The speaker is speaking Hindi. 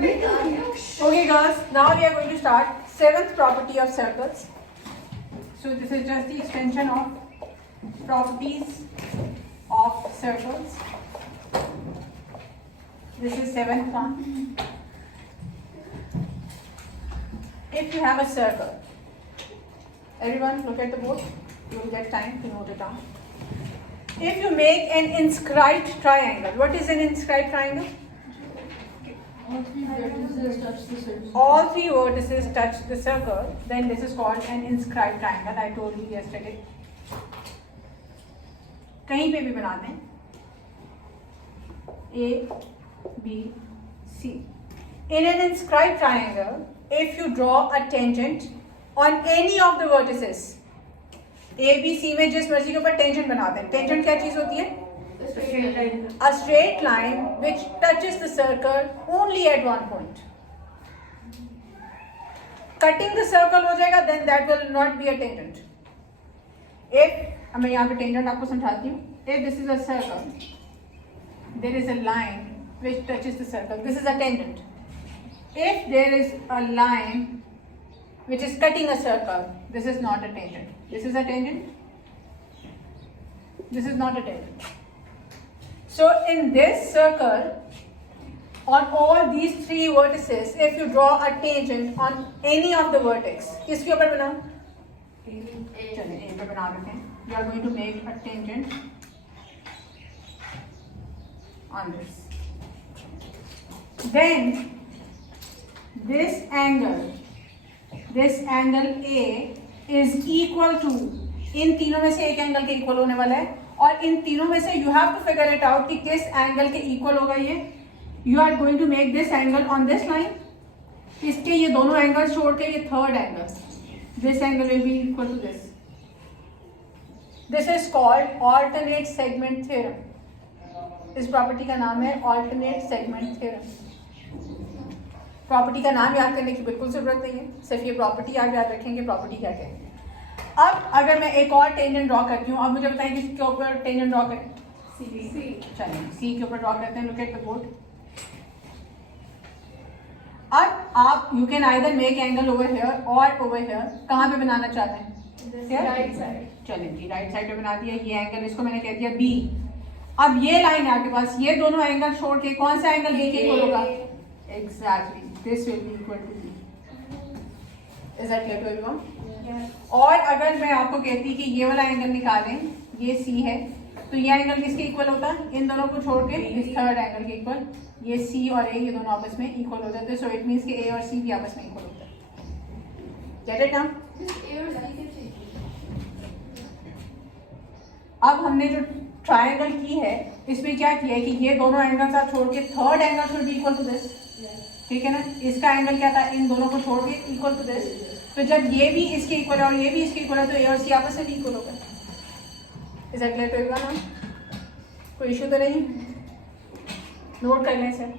Okay girls, now we are going to start seventh property of circles. So this is just the extension of properties of circles. This is seventh one. If you have a circle, everyone look at the board, you will get time to note it down. If you make an inscribed triangle, what is an inscribed triangle? All three vertices touch the circle. All three vertices touch the circle, then this is called an inscribed triangle. I told you yesterday. कहीं पे भी बनाते हैं A, B, C. In an inscribed triangle, if you draw a tangent on any of the vertices, A, B, C में जिस मर्जी के ऊपर टेंजेंट बनाते हैं. टेंजेंट क्या चीज होती है? A straight line which touches the circle only at one point. Cutting the circle हो जाएगा, then that will not be a tangent. If मैं यहाँ पे tangent आपको समझाती हूँ. If this is a circle, there is a line which touches the circle. This is a tangent. If there is a line which is cutting a circle, this is not a tangent. This is a tangent. This is not a tangent. So in this circle, on all these three vertices, if you draw a tangent on any of the vertex, किसके ऊपर बनाओ? चलिए A पे बना देते हैं. You are going to make a tangent on this. Then this angle A is equal to, इन तीनों में से एक एंगल के इक्वल होने वाला है. और इन तीनों में से you have to figure it out कि किस एंगल के इक्वल होगा ये. You are going to make this angle on this line. इसके ये दोनों एंगल छोड़ के ये third angle, this angle will be equal to this. This is called alternate segment theorem. इस प्रॉपर्टी का नाम है alternate segment theorem. प्रॉपर्टी का नाम याद करने की बिल्कुल जरूरत नहीं है, सिर्फ ये प्रॉपर्टी आप याद रखेंगे प्रॉपर्टी क्या कहती है. अब अगर मैं एक और टेंजेंट ड्रॉ करती हूँ, अब मुझे बताएं किसके ऊपर टेंजेंट ड्रॉ करें? सी. चलिए सी के ऊपर ड्रॉ करते हैं. Look at the board. अब आप you can either make angle over here और ओवर हियर. कहाँ पे बनाना चाहते हैं? Right side. चलिए जी राइट साइड पे बना दिया. ये एंगल इसको मैंने कह दिया बी. अब ये लाइन है आपके पास, ये दोनों एंगल छोड़ के कौन सा एंगल बी के इक्वल होगा? Exactly, this will be equal to B. Is that clear to everyone? और अगर मैं आपको कहती कि ये वाला एंगल निकालें, ये सी है, तो ये एंगल किसके इक्वल होता है? इन दोनों को छोड़ के इस थर्ड एंगल के इक्वल. ये सी और ए ये दोनों आपस में इक्वल हो जाते हैं. सो इट मीन्स कि ए और सी भी आपस में इक्वल होता है. Get it now? अब हमने जो ट्रायंगल की है इसमें क्या किया है कि ये दोनों एंगल्स आप छोड़ के third angle should be equal to this. ठीक है ना? इसका एंगल क्या था? इन दोनों को छोड़ के इक्वल टू दिस. तो जब ये भी इसके इक्वल है और ये भी इसके इक्वल है तो ए और सी आपस में भी इक्वल होगा. Is that clear to everyone? कोई इशू तो नहीं? नोट कर लें सर.